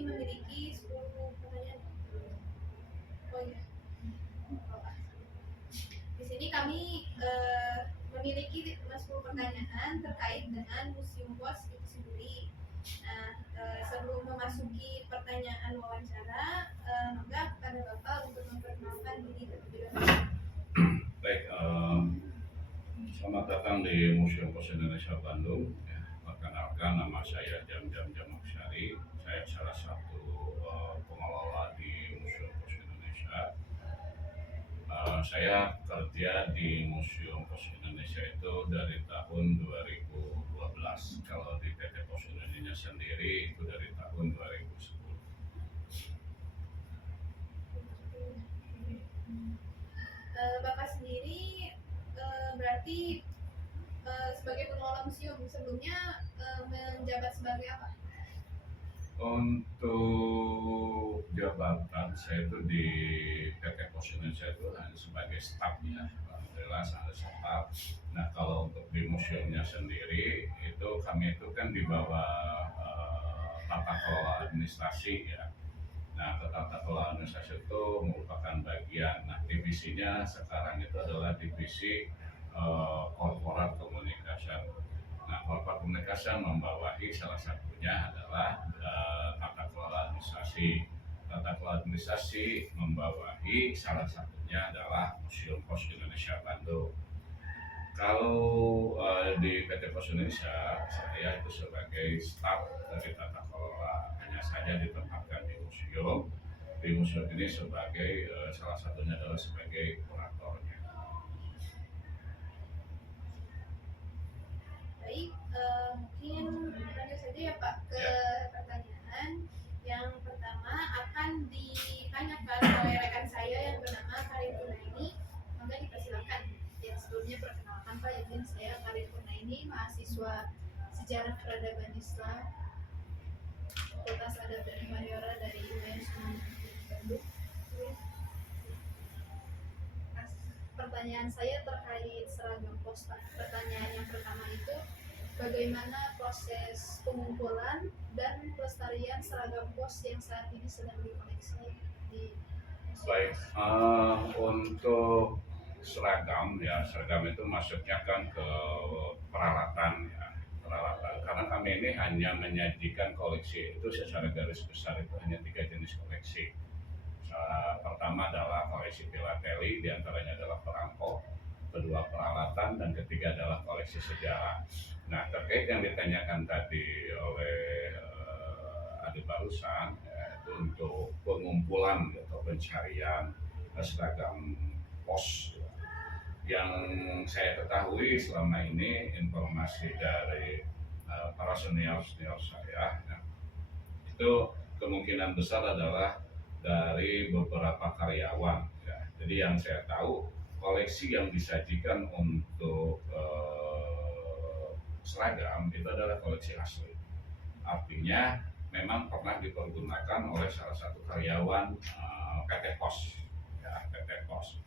kami memiliki 10 pertanyaan. Oh iya. Di sini kami memiliki 10 pertanyaan terkait dengan Museum Pos itu sendiri. Nah, sebelum memasuki pertanyaan wawancara, maka kepada Bapak untuk memperkenalkan diri terlebih dahulu. Baik, selamat datang di Museum Pos Indonesia Bandung. Ya, perkenalkan, nama saya Jam Syari. Saya salah satu pengelola di Museum Pos Indonesia. Saya kerja di Museum Pos Indonesia itu dari tahun 2012. Kalau di PT Pos Indonesia sendiri itu dari tahun 2010. Bapak sendiri berarti sebagai pengelola museum, sebelumnya menjabat sebagai apa? Untuk jabatan saya itu di PT Pos Indonesia itu hanya sebagai staf ya, alhamdulillah ada staf. Nah kalau untuk di museumnya sendiri itu kami itu kan di bawah tata kelola administrasi ya. Nah tata kelola administrasi itu merupakan bagian. Nah divisinya sekarang itu adalah divisi corporate communication. Nah, korporat komunikasi membawahi salah satunya adalah tata kelola administrasi. Tata kelola administrasi membawahi salah satunya adalah Museum Pos Indonesia Bandung. Kalau di PT Pos Indonesia, saya itu sebagai staf dari tata kelola, hanya saja ditempatkan di museum. Di museum ini sebagai salah satunya adalah sebagai kuratornya. Baik, mungkin lanjut saja ya Pak ke pertanyaan. Yang pertama akan ditanyakan oleh rekan saya yang bernama Karin Kurnaini. Maka dipersilakan. Ya, sebelumnya perkenalkan Pak, izin saya Karin Kurnaini, mahasiswa Sejarah Peradaban Islam Fakultas Adab dan Humaniora dari UIN Bandung. Pertanyaan saya terkait seragam pos Pak. Pertanyaan yang pertama itu, bagaimana proses pengumpulan dan pelestarian seragam pos yang saat ini sedang dikoleksi di Baik, untuk seragam ya, seragam itu masuknya kan ke peralatan ya, peralatan. Karena kami ini hanya menyajikan koleksi itu secara garis besar itu hanya 3 jenis koleksi. Pertama adalah koleksi filateli, diantaranya adalah perangko, kedua peralatan, dan ketiga adalah koleksi sejarah. Nah, terkait yang ditanyakan tadi oleh Adi barusan, itu untuk pengumpulan atau pencarian seragam pos. Yang saya ketahui selama ini informasi dari para senior saya, itu kemungkinan besar adalah dari beberapa karyawan. Ya. Jadi yang saya tahu koleksi yang disajikan untuk seragam itu adalah koleksi asli. Artinya memang pernah dipergunakan oleh salah satu karyawan PT Pos, ya, PT Pos.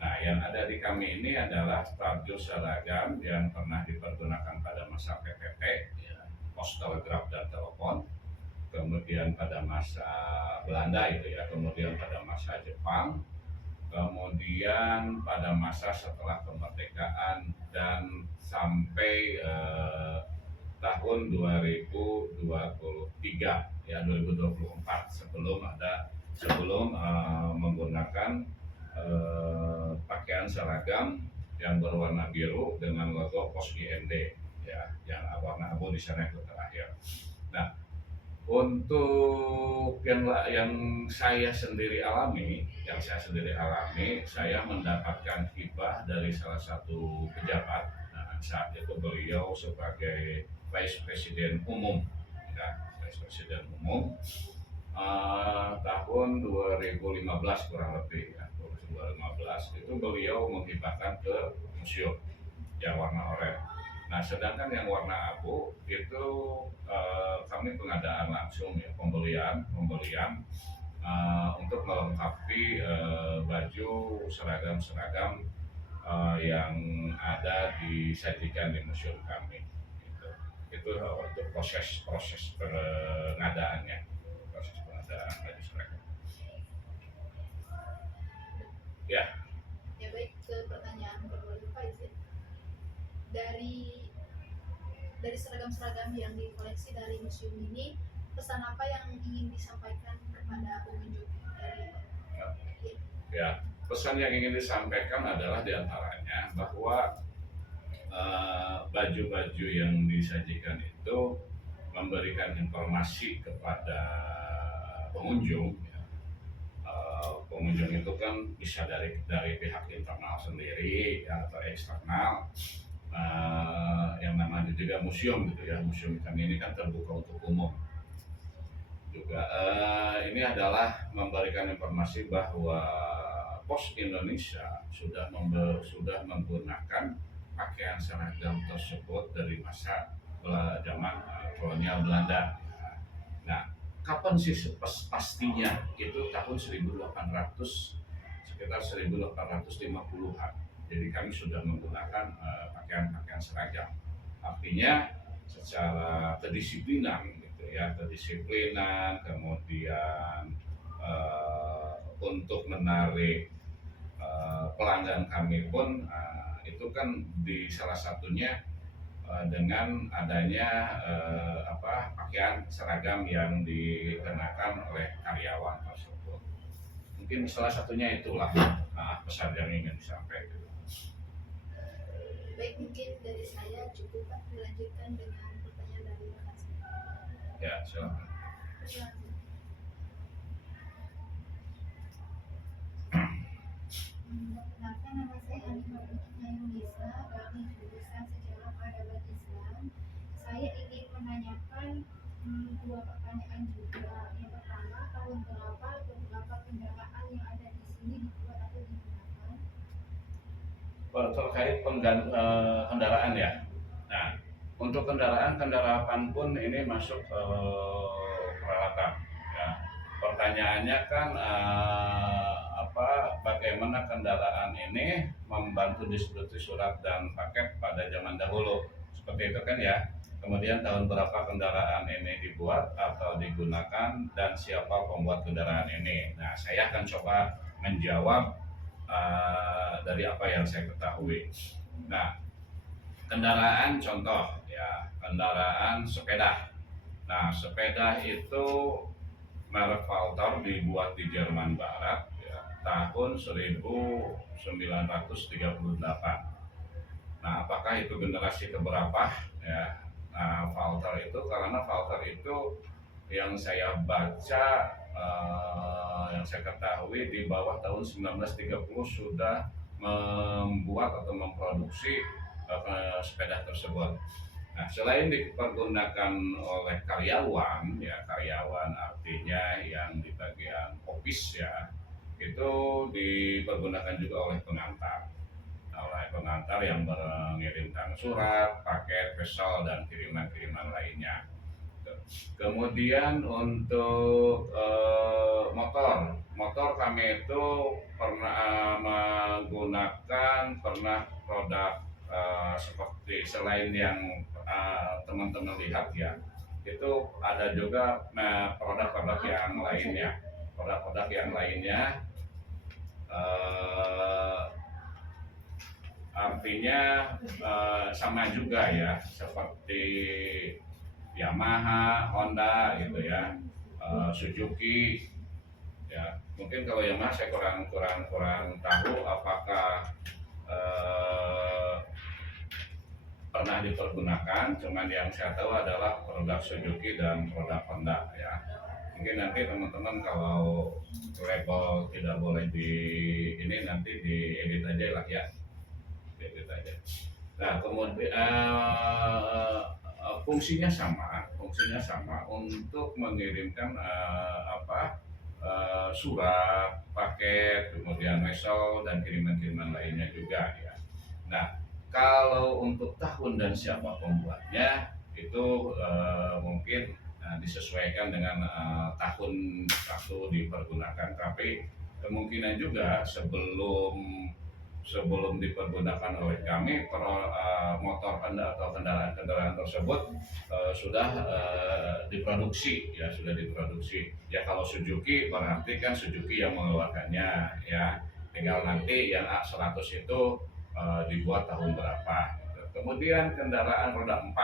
Nah, yang ada di kami ini adalah kardus seragam yang pernah dipergunakan pada masa PTT, ya, Pos Telegraf dan Telepon, kemudian pada masa Belanda itu ya, kemudian pada masa Jepang, kemudian pada masa setelah kemerdekaan dan sampai tahun 2023 ya 2024 sebelum menggunakan pakaian seragam yang berwarna biru dengan logo Pos IND ya, yang warna abu di sana itu terakhir. Nah, untuk yang saya sendiri alami, saya mendapatkan hibah dari salah satu pejabat. Nah, saat itu beliau sebagai Vice Presiden Umum, ya, Vice Presiden Umum tahun 2015 kurang lebih ya, 2015 itu beliau menghibahkan ke museum yang warna oranye. Nah, sedangkan yang warna abu itu kami pengadaan langsung ya, pembelian untuk melengkapi baju seragam yang ada disajikan di museum kami. Itu untuk proses pengadaannya. ada baju seragam. Ya. Ya baik, ke pertanyaan kedua Pak izin. Dari seragam-seragam yang dikoleksi dari museum ini, pesan apa yang ingin disampaikan kepada pengunjung dari Ya, pesan yang ingin disampaikan adalah diantaranya bahwa baju-baju yang disajikan itu memberikan informasi kepada pengunjung. Ya. Pengunjung itu kan bisa dari pihak internal sendiri ya, atau eksternal. Yang namanya juga museum gitu ya, museum kami ini kan terbuka untuk umum juga. Ini adalah memberikan informasi bahwa Pos Indonesia sudah menggunakan pakaian seragam tersebut dari masa zaman kolonial Belanda. Nah, kapan sih pastinya? Itu tahun 1800, sekitar 1850-an. Jadi kami sudah menggunakan pakaian-pakaian seragam. Artinya secara kedisiplinan gitu ya, kemudian untuk menarik pelanggan kami pun itu kan di salah satunya dengan adanya pakaian seragam yang dikenakan oleh karyawan tersebut. Mungkin salah satunya itulah pesan yang ingin disampaikan. Baik, mungkin dari saya cukup Pak, dilanjutkan dengan pertanyaan dari rekan saya. Ya, silakan. Perkenalkan, nama saya Ani Mardikin Indonesia dari jurusan Sejarah Peradaban Islam. Saya ingin menanyakan dua pertanyaan juga. Yang pertama, tahun berapa beberapa kendaraan yang ada di sini dibuat atau digunakan? Terkait kendaraan ya. Nah, untuk kendaraan pun ini masuk peralatan. Ya. Pertanyaannya kan bagaimana kendaraan ini membantu distribusi surat dan paket pada zaman dahulu, seperti itu kan ya. Kemudian tahun berapa kendaraan ini dibuat atau digunakan dan siapa pembuat kendaraan ini. Nah, saya akan coba menjawab dari apa yang saya ketahui. Nah, kendaraan contoh ya, kendaraan sepeda. Nah, sepeda itu merek Valtor dibuat di Jerman Barat ya, tahun 1938. Nah, apakah itu generasi keberapa ya? Nah, Valtor itu karena Valtor itu yang saya baca, yang saya ketahui di bawah tahun 1930 sudah membuat atau memproduksi sepeda tersebut. Nah, selain dipergunakan oleh karyawan, ya karyawan artinya yang di bagian office ya, itu dipergunakan juga oleh pengantar. Oleh pengantar yang mengirimkan surat, paket, parcel, dan kiriman-kiriman lainnya. Kemudian untuk motor kami itu pernah menggunakan produk seperti selain yang teman-teman lihat ya, itu ada juga produk-produk yang lainnya. Produk-produk yang lainnya artinya sama juga ya, seperti Yamaha, Honda gitu ya, Suzuki ya. Mungkin kalau Yamaha saya kurang tahu apakah pernah dipergunakan, cuman yang saya tahu adalah produk Suzuki dan produk Honda ya. Mungkin nanti teman-teman kalau label tidak boleh di ini nanti diedit aja lah ya, diedit aja. Nah, kemudian fungsinya sama untuk mengirimkan surat, paket, kemudian parcel dan kiriman-kiriman lainnya juga ya. Nah, kalau untuk tahun dan siapa pembuatnya itu mungkin disesuaikan dengan tahun waktu dipergunakan, tapi kemungkinan juga sebelum sebelum dipergunakan oleh kami, motor atau kendaraan tersebut sudah diproduksi ya, ya. Kalau Suzuki berarti kan Suzuki yang mengeluarkannya ya, tinggal nanti yang A100 itu dibuat tahun berapa gitu. Kemudian kendaraan roda 4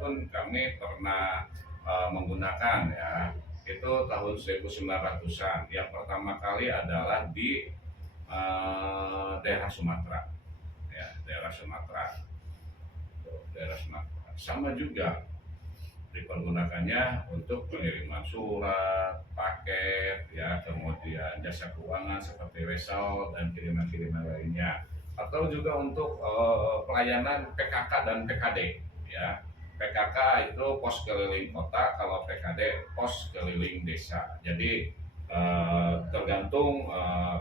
pun kami pernah menggunakan ya, itu tahun 1900-an. Yang pertama kali adalah di daerah Sumatera ya, daerah Sumatera. Sama juga dipergunakannya untuk pengiriman surat, paket ya, kemudian jasa keuangan seperti wesel dan kiriman-kiriman lainnya, atau juga untuk pelayanan PKK dan PKD ya. PKK itu pos keliling kota, kalau PKD pos keliling desa. Jadi tergantung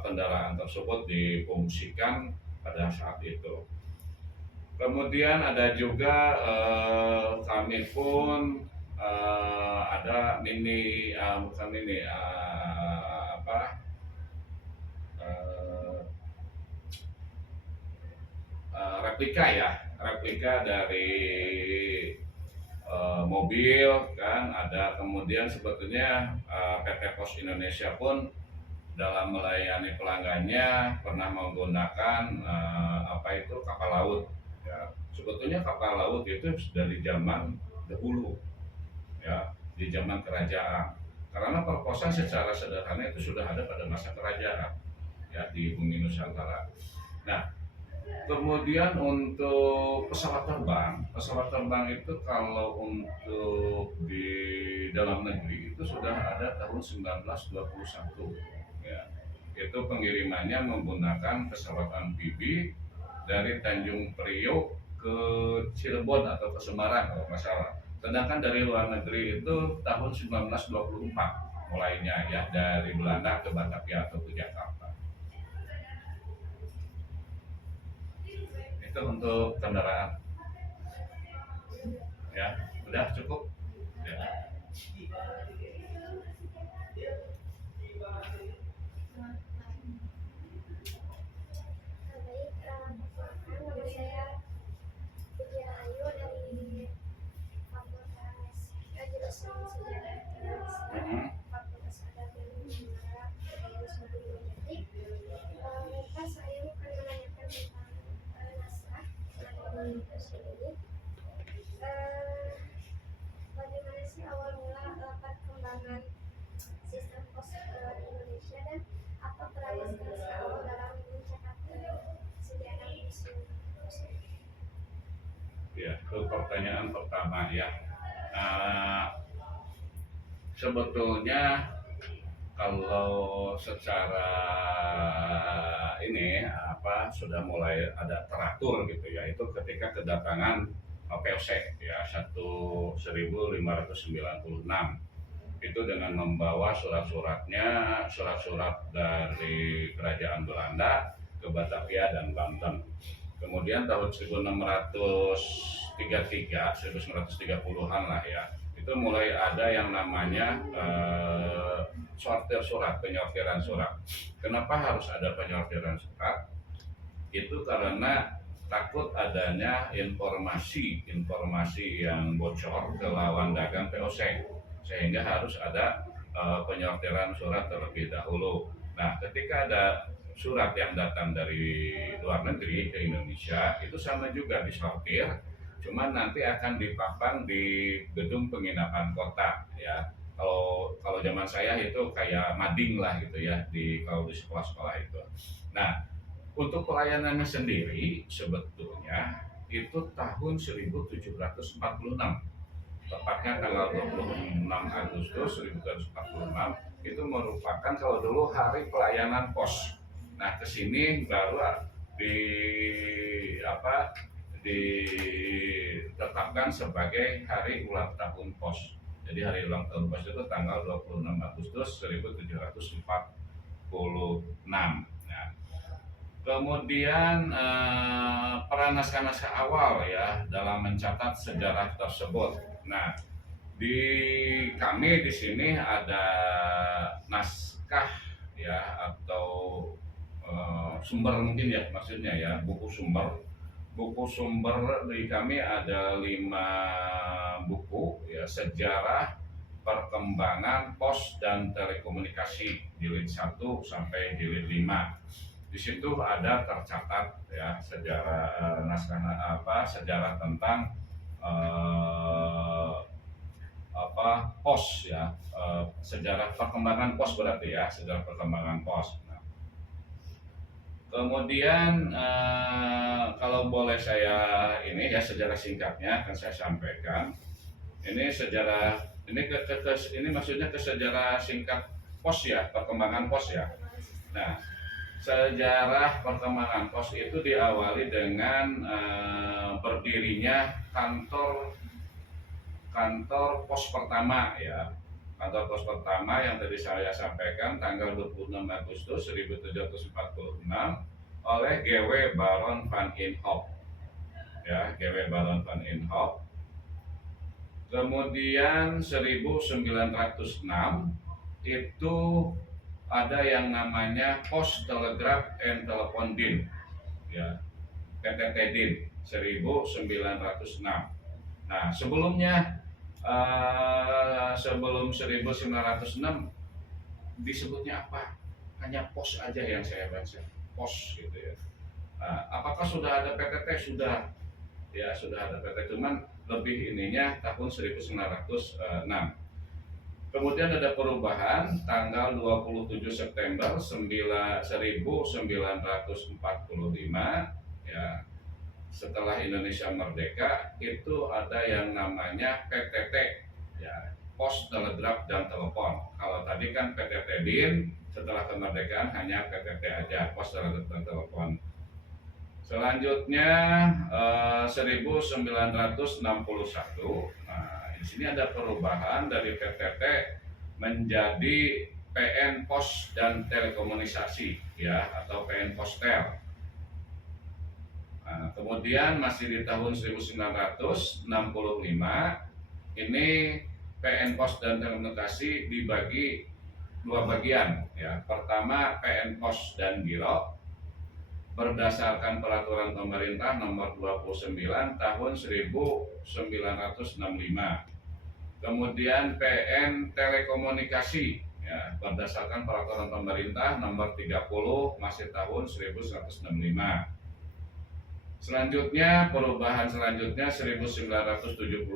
kendaraan tersebut difungsikan pada saat itu. Kemudian ada juga kami pun ada mini bukan mini replika dari mobil kan ada. Kemudian sebetulnya PT Pos Indonesia pun dalam melayani pelanggannya pernah menggunakan kapal laut ya. Sebetulnya kapal laut itu dari zaman dahulu ya, di zaman kerajaan, karena perposan secara sederhana itu sudah ada pada masa kerajaan ya di bumi Nusantara. Nah, kemudian untuk pesawat terbang itu kalau untuk di dalam negeri itu sudah ada tahun 1921 ya. Itu pengirimannya menggunakan pesawat amfibi dari Tanjung Priok ke Cirebon atau ke Semarang kalau nggak salah. Sedangkan dari luar negeri itu tahun 1924 mulainya ya, dari Belanda ke Batavia atau ke Jakarta. Itu untuk kendaraan ya, udah cukup ya. Bagaimana sih awal mula perkembangan sistem pos di Indonesia, dan apa peran Mas awal dalam mencetak sejarah museum pos? Ya, itu pertanyaan pertama ya. Sebetulnya kalau secara ini sudah mulai ada teratur gitu ya, itu ketika kedatangan VOC ya 1596 itu dengan membawa surat dari kerajaan Belanda ke Batavia dan Banten. Kemudian tahun 1930-an lah ya, itu mulai ada yang namanya penyortiran surat. Kenapa harus ada penyortiran surat? Itu karena takut adanya informasi yang bocor ke lawan dagang VOC, sehingga harus ada penyortiran surat terlebih dahulu. Nah, ketika ada surat yang datang dari luar negeri ke Indonesia, itu sama juga disortir, cuman nanti akan dipapang di gedung penginapan kota ya. Kalau zaman saya itu kayak mading lah gitu ya, kalau di sekolah-sekolah itu. Nah, untuk pelayanannya sendiri sebetulnya itu tahun 1746, tepatnya tanggal 26 Agustus 1746 itu merupakan kalau dulu hari pelayanan pos. Nah, kesini baru ditetapkan sebagai hari ulang tahun pos. Jadi hari ulang tahun pos itu tanggal 26 Agustus 1746. Nah, kemudian peran naskah-naskah awal ya dalam mencatat sejarah tersebut. Nah, di kami di sini ada naskah ya atau sumber mungkin ya maksudnya ya, buku sumber. Buku sumber di kami ada 5 buku ya, sejarah perkembangan pos dan telekomunikasi jilid 1 sampai jilid 5. Di situ ada tercatat ya sejarah sejarah tentang pos ya, sejarah perkembangan pos berarti ya, sejarah perkembangan pos. Nah, kemudian kalau boleh saya ini ya sejarah singkatnya akan saya sampaikan. Ini sejarah ini maksudnya ke sejarah singkat pos ya, perkembangan pos ya. Nah, sejarah perkembangan pos itu diawali dengan berdirinya kantor pos pertama ya. Kantor pos pertama yang tadi saya sampaikan tanggal 26 Agustus 1746 oleh G.W. Baron van Imhoff ya, G.W. Baron van Imhoff. Kemudian 1906 itu ada yang namanya Post Telegraph and Telephone Din ya, PTT Din 1906. Nah, sebelum 1906 disebutnya apa? Hanya pos aja yang saya baca, pos gitu ya. Nah, apakah sudah ada PTT? Sudah ya, sudah ada PTT, cuman lebih ininya tahun 1906. Kemudian ada perubahan tanggal 27 September 1945 ya. Setelah Indonesia merdeka itu ada yang namanya PTT ya, Pos Telegraf dan Telepon. Kalau tadi kan PTT Din, setelah kemerdekaan hanya PTT aja, Pos Telegraf dan Telepon. Selanjutnya 1961. Nah, di sini ada perubahan dari PTT menjadi PN Pos dan Telekomunikasi ya, atau PN Postel. Nah, kemudian masih di tahun 1965 ini PN Pos dan Telekomunikasi dibagi 2 bagian ya. Pertama PN Pos dan Giro berdasarkan peraturan pemerintah nomor 29 tahun 1965. Kemudian PN Telekomunikasi ya, berdasarkan peraturan pemerintah nomor 30 masih tahun 1965. Selanjutnya perubahan selanjutnya 1978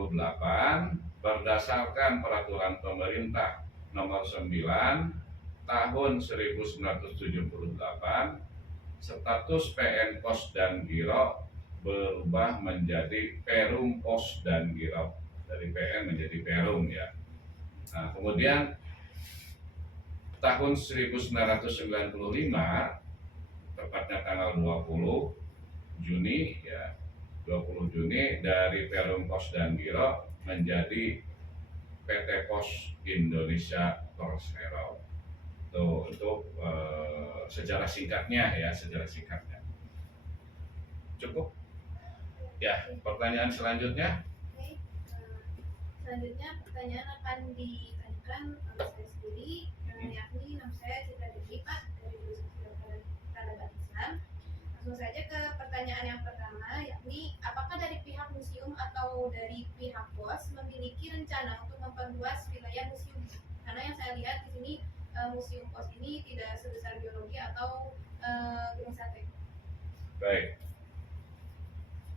berdasarkan peraturan pemerintah nomor 9 tahun 1978, status PN Pos dan Giro berubah menjadi Perum Pos dan Giro, dari PN menjadi Perum ya. Nah, kemudian tahun 1995 tepatnya tanggal 20 Juni ya, 20 Juni dari Perum Pos dan Giro menjadi PT Pos Indonesia Persero. Itu untuk sejarah singkatnya ya, sejarah singkatnya. Cukup? Ya, pertanyaan selanjutnya. Oke, selanjutnya pertanyaan akan ditanyakan oleh saya sendiri, yakni nama saya Citra Dewi Pak dari Jurusan Sejarah Peradaban Islam. Langsung saja ke pertanyaan yang pertama, yakni apakah dari pihak museum atau dari pihak POS memiliki rencana untuk memperluas wilayah museum? Karena yang saya lihat di sini Museum Pos ini tidak sebesar biologi atau Gunung Sate. Baik.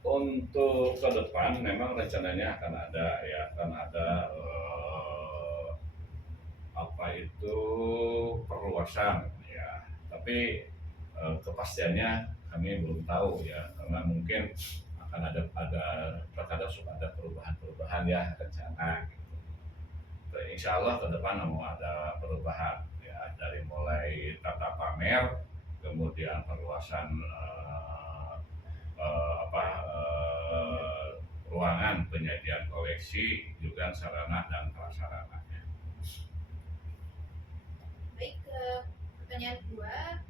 Untuk ke depan memang rencananya akan ada ya, perluasan ya. Tapi kepastiannya kami belum tahu ya, karena mungkin akan ada terkadang suka ada perubahan ya rencana gitu. Insya Allah ke depan mau ada perubahan ya, dari mulai tata pamer, kemudian perluasan ruangan penyajian koleksi, juga sarana dan prasarana. Baik, ke pertanyaan kedua,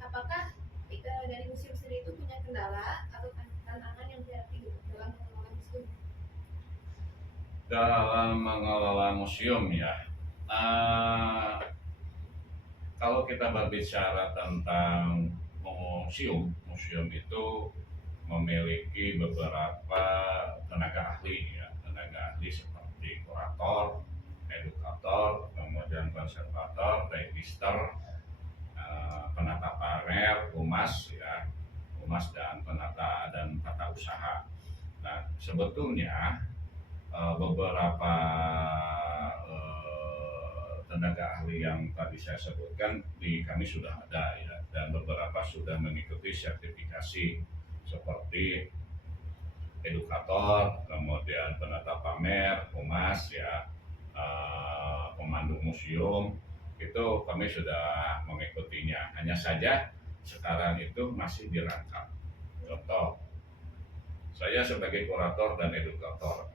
apakah dari museum sendiri itu punya kendala atau tantangan yang dihadapi dalam mengelola museum? Dalam mengelola museum ya, kalau kita berbicara tentang museum itu memiliki beberapa tenaga ahli ya, tenaga ahli seperti kurator, edukator, kemudian konservator, register, penata pamer, humas ya, humas dan penata dan tata usaha. Nah, sebetulnya beberapa tenaga ahli yang tadi saya sebutkan di kami sudah ada ya, dan beberapa sudah mengikuti sertifikasi seperti edukator, kemudian penata pamer, humas ya, pemandu museum, itu kami sudah mengikutinya. Hanya saja sekarang itu masih dirangkap. Contoh, saya sebagai kurator dan edukator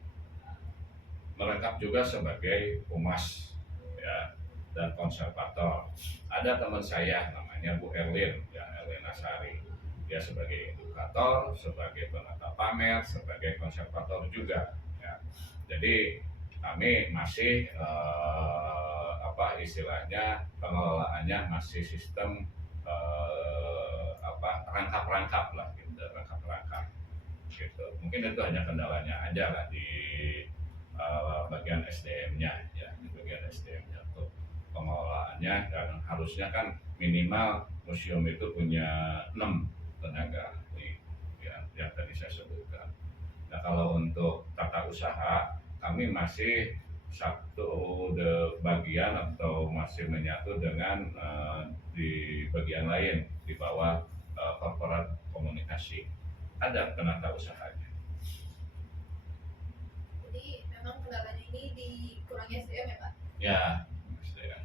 merangkap juga sebagai humas ya, dan konservator. Ada teman saya namanya Bu Erlin ya, Erlin Asari, dia sebagai edukator, sebagai penata pamer, sebagai konservator juga ya. Jadi kami masih istilahnya pengelolaannya masih sistem rangkap-rangkap lah gitu, rangkap-rangkap gitu. Mungkin itu hanya kendalanya aja lah di bagian SDM-nya ya, di bagian SDM-nya untuk pengelolaannya, dan harusnya kan minimal museum itu punya 6 tenaga ahli ya, yang tadi saya sebutkan. Nah, kalau untuk tata usaha kami masih satu bagian atau masih menyatu dengan di bagian lain di bawah korporat komunikasi. Ada penata usahanya. Jadi memang kendalanya ini di kurangnya SDM ya Pak? Ya, SDM.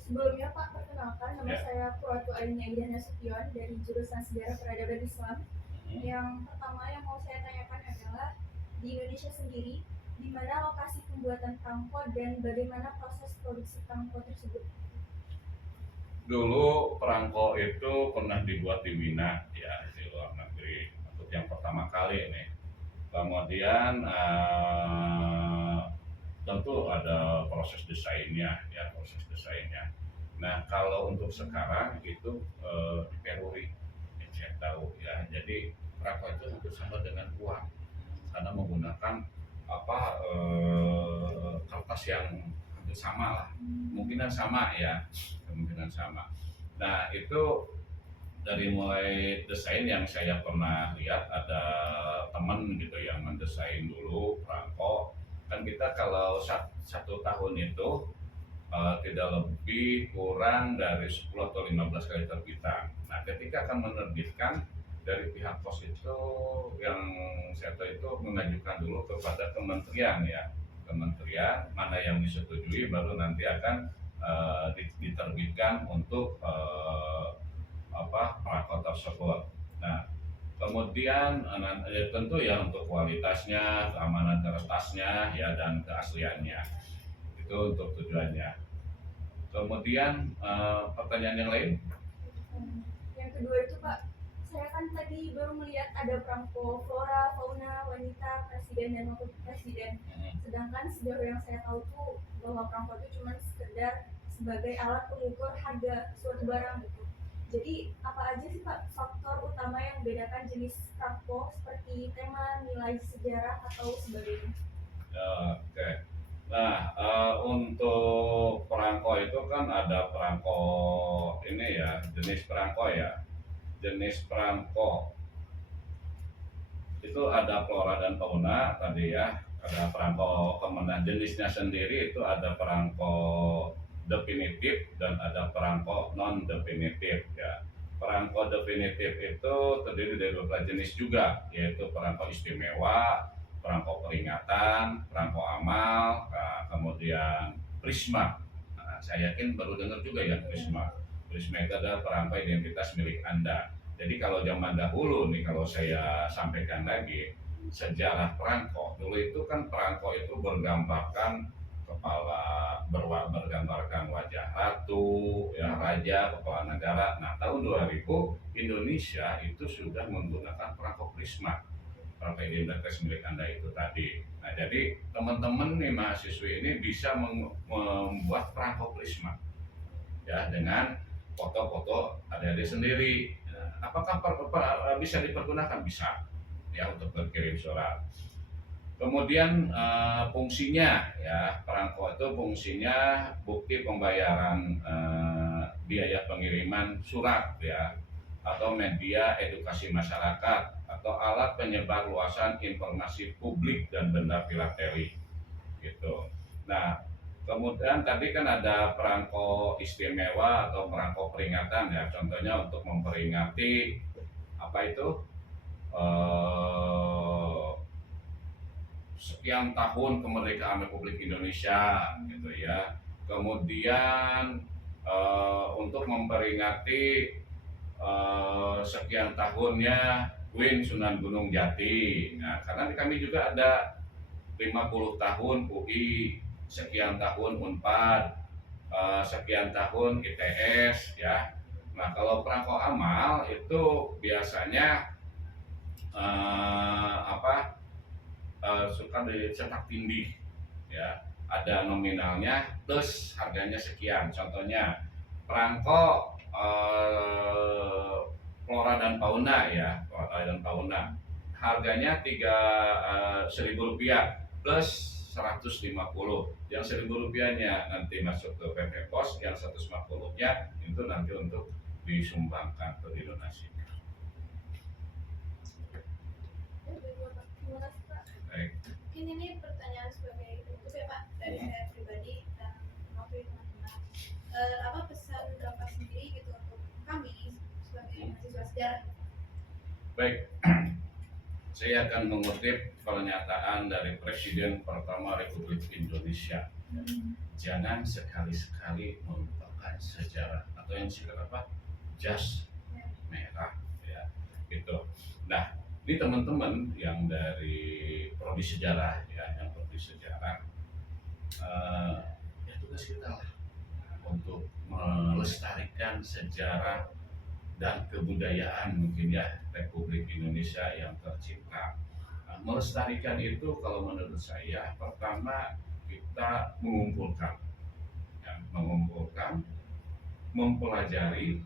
Sebelumnya Pak, perkenalkan nama Ya. saya Purwatu Aini Aidan Nasution dari jurusan Sejarah Peradaban Islam. Yang pertama yang mau saya tanyakan adalah di Indonesia sendiri, di mana lokasi pembuatan perangko dan bagaimana proses produksi perangko tersebut? Dulu perangko itu pernah dibuat di Wina ya, di luar negeri untuk yang pertama kali ini. Kemudian tentu ada proses desainnya ya, proses desainnya. Nah, kalau untuk sekarang itu Peruri yang saya tahu ya. Jadi perangko itu hampir sama dengan uang karena menggunakan kertas yang hampir sama lah, kemungkinan sama ya, kemungkinan sama. Nah, itu dari mulai desain yang saya pernah lihat, ada teman gitu yang mendesain dulu perangko. Kan kita kalau satu tahun itu tidak lebih kurang dari 10 atau 15 kali terbitan. Nah, ketika akan menerbitkan, dari pihak pos itu yang saya tahu itu mengajukan dulu kepada kementerian ya, kementerian mana yang disetujui baru nanti akan diterbitkan untuk perangko tersebut. Nah, kemudian tentu ya untuk kualitasnya, keamanan kertasnya ya, dan keasliannya, itu untuk tujuannya. Kemudian pertanyaan yang lain? Yang kedua itu Pak, saya kan tadi baru melihat ada perangko flora, fauna, wanita, presiden dan wakil presiden. Sedangkan sejauh yang saya tahu tuh bahwa perangko itu cuma sekedar sebagai alat pengukur harga suatu barang gitu. Jadi apa aja sih Pak faktor utama yang membedakan jenis perangko seperti tema, nilai sejarah atau sebagainya? Oke. Nah, untuk perangko itu kan ada perangko ini ya, jenis perangko ya. Jenis perangko itu ada flora dan fauna tadi ya. Ada perangko kemenang jenisnya sendiri, itu ada perangko definitif dan ada perangko non definitif ya. Perangko definitif itu terdiri dari beberapa jenis juga, yaitu perangko istimewa, perangko peringatan, perangko amal, kemudian prisma. Nah, saya yakin baru dengar juga ya prisma. Prisma itu adalah perangko identitas milik Anda. Jadi kalau zaman dahulu nih, kalau saya sampaikan lagi sejarah perangko, dulu itu kan perangko itu bergambarkan kepala, bergambarkan wajah ratu, ya raja, kepala negara. Nah, tahun 2000 Indonesia itu sudah menggunakan perangko prisma. perangko identitas milik Anda itu tadi. Nah, jadi teman-teman nih mahasiswi ini bisa membuat perangko Prisma ya dengan foto-foto adik-adik sendiri. Nah, apakah bisa dipergunakan? Bisa ya untuk berkirim surat. Kemudian fungsinya ya, perangko itu fungsinya bukti pembayaran biaya pengiriman surat ya, atau media edukasi masyarakat, atau alat penyebar luasan informasi publik dan benda filateli gitu. Nah, kemudian tadi kan ada perangko istimewa atau perangko peringatan ya, contohnya untuk memperingati apa itu sekian tahun kemerdekaan Republik Indonesia gitu ya. Kemudian untuk memperingati sekian tahunnya UIN Sunan Gunung Jati. Nah, karena kami juga ada 50 tahun UI, sekian tahun Unpad, sekian tahun ITS ya. Nah, kalau perangko amal itu biasanya suka dicetak tindih ya, ada nominalnya plus harganya sekian. Contohnya perangko flora dan fauna ya, flora dan fauna harganya 1.000 rupiah plus 150. Yang 1.000 rupiahnya nanti masuk ke PT Pos, yang 150 nya itu nanti untuk disumbangkan atau didonasikan. Baik. Mungkin ini pertanyaan sebagai penutup ya Pak dari saya pribadi dan mewakili teman-teman. Apa pesan Bapak sendiri gitu untuk kami sebagai mahasiswa sejarah? Baik, saya akan mengutip pernyataan dari Presiden pertama Republik Indonesia. Jangan sekali-sekali melupakan sejarah, atau yang disebut apa? Jas merah ya, gitu. Nah, ini teman-teman yang dari prodi sejarah ya, yang prodi sejarah, ya tugas kita lah untuk melestarikan sejarah dan kebudayaan mungkin ya Republik Indonesia yang tercinta. Nah, melestarikan itu kalau menurut saya pertama kita mengumpulkan, ya, mempelajari.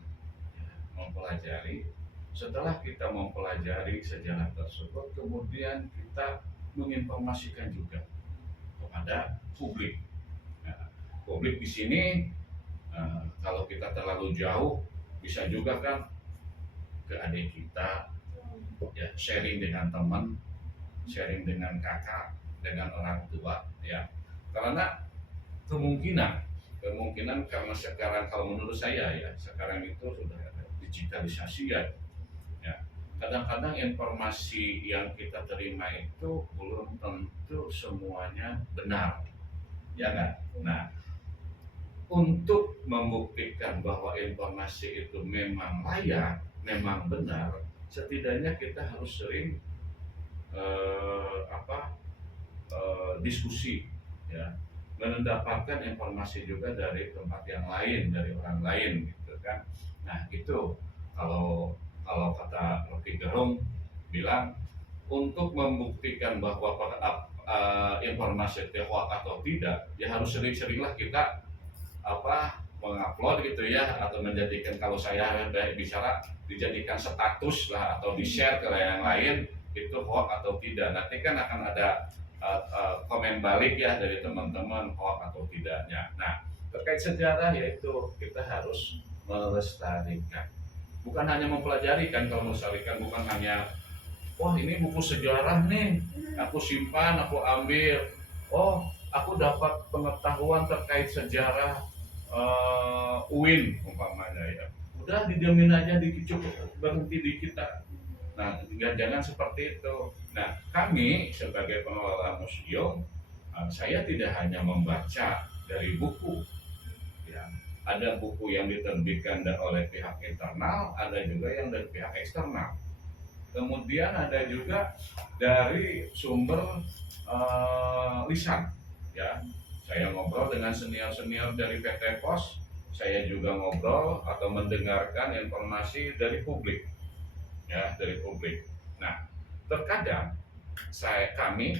Setelah kita mempelajari sejarah tersebut, kemudian kita menginformasikan juga kepada publik. Nah, publik di sini kalau kita terlalu jauh bisa juga kan ke adik kita, ya sharing dengan teman, sharing dengan kakak, dengan orang tua, ya. Karena kemungkinan karena sekarang kalau menurut saya ya sekarang itu sudah ada digitalisasi ya. Kadang-kadang informasi yang kita terima itu belum tentu semuanya benar, ya kan? Nah, untuk membuktikan bahwa informasi itu memang layak, memang benar, setidaknya kita harus sering diskusi, ya, mendapatkan informasi juga dari tempat yang lain, dari orang lain, gitu kan? Nah, itu kalau kata Rocky Gerung bilang, untuk membuktikan bahwa informasi itu hoax atau tidak, ya harus sering-seringlah kita mengupload gitu ya, atau menjadikan, kalau saya bicara, dijadikan status lah atau di-share ke yang lain itu hoax atau tidak. Nanti kan akan ada komen balik ya dari teman-teman hoax atau tidaknya. Nah, terkait sejarah yaitu kita harus melestarikan. Bukan hanya mempelajari kan, kalau melestarikan bukan hanya wah ini buku sejarah nih, aku simpan, aku ambil, oh aku dapat pengetahuan terkait sejarah UIN umpamanya ya. Udah dijamin aja, cukup berhenti di kita. Nah, jangan seperti itu. Nah, kami sebagai pengelola museum, saya tidak hanya membaca dari buku, ya. Ada buku yang diterbitkan oleh pihak internal, ada juga yang dari pihak eksternal. Kemudian ada juga dari sumber lisan, ya. Saya ngobrol dengan senior-senior dari PT Pos, saya juga ngobrol atau mendengarkan informasi dari publik, ya, dari publik. Nah, terkadang kami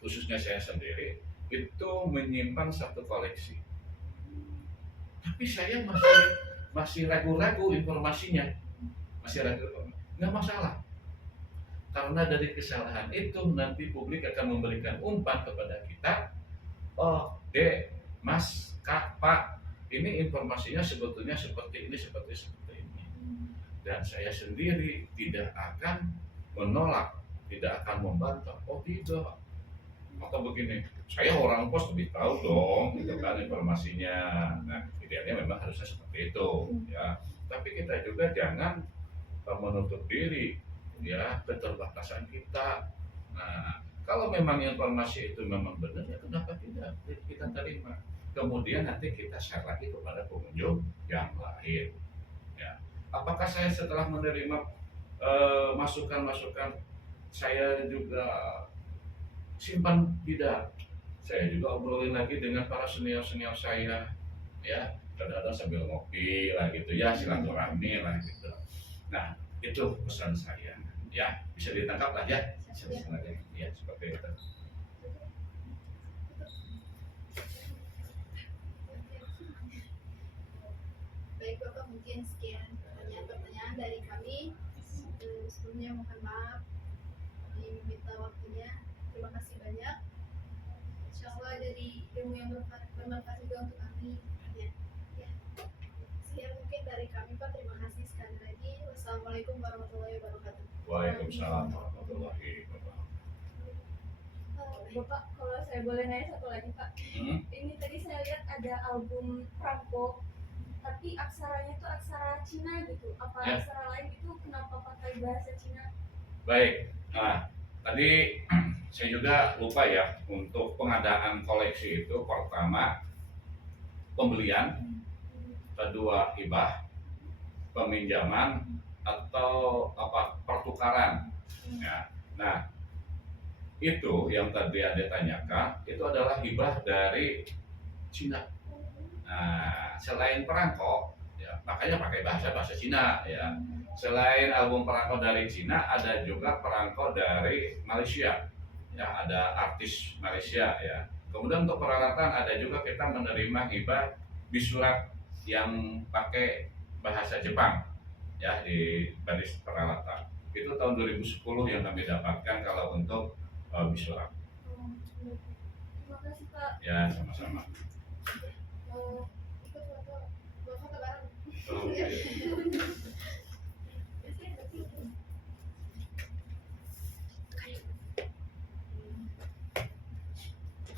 khususnya saya sendiri itu menyimpan satu koleksi, tapi saya masih ragu-ragu informasinya, masih ragu. Nggak masalah, karena dari kesalahan itu nanti publik akan memberikan umpan kepada kita. Oh, Dek, Mas, Kak, Pak, ini informasinya sebetulnya seperti ini, seperti ini. Dan saya sendiri tidak akan menolak, tidak akan membantah. Oh tidak, maka begini, saya orang pos lebih tahu dong, gitu kan informasinya. Nah, idealnya memang harusnya seperti itu, ya. Tapi kita juga jangan menutup diri, ya, keterbatasan kita. Nah, kalau memang informasi itu memang benar, ya kenapa tidak kita terima? Kemudian nanti kita share lagi kepada pengunjung yang lain. Ya. Apakah saya setelah menerima masukan-masukan saya juga simpan? Tidak. Saya juga obrolin lagi dengan para senior-senior saya, ya, kadang-kadang sambil ngopi lah gitu, ya, silaturahmi lah gitu. Nah, itu pesan saya, ya, bisa ditangkap lah ya, ya seperti itu. Baik Bapak, mungkin sekian pertanyaan dari kami. Sebelumnya mohon maaf diminta waktunya. Terima kasih banyak. Insya Allah dari ilmu yang bermanfaat juga untuk kami. Ya. Sekian mungkin dari kami Pak. Terima kasih sekali lagi. Wassalamualaikum warahmatullahi wabarakatuh. Waalaikumsalam warahmatullahi wabarakatuh. Bapak, kalau saya boleh nanya satu lagi Pak. Ini tadi saya lihat ada album Prangko, tapi aksaranya itu aksara Cina gitu. Apa Ya. aksara lain itu kenapa pakai bahasa Cina? Baik, nah tadi saya juga lupa ya, untuk pengadaan koleksi itu pertama pembelian, kedua hibah, peminjaman, atau pertukaran. Ya. Nah, itu yang tadi ada tanyakan, itu adalah hibah dari Cina. Nah, selain perangko, ya, makanya pakai bahasa Cina, ya. Selain album perangko dari Cina, ada juga perangko dari Malaysia, ya, ada artis Malaysia, ya. Kemudian untuk peralatan ada juga kita menerima hibah bisurat yang pakai bahasa Jepang, ya, di baris peralatan. Itu tahun 2010 yang kami dapatkan kalau untuk bisurat. Terima kasih Pak. Ya, sama-sama. Ikut foto bareng. Oke.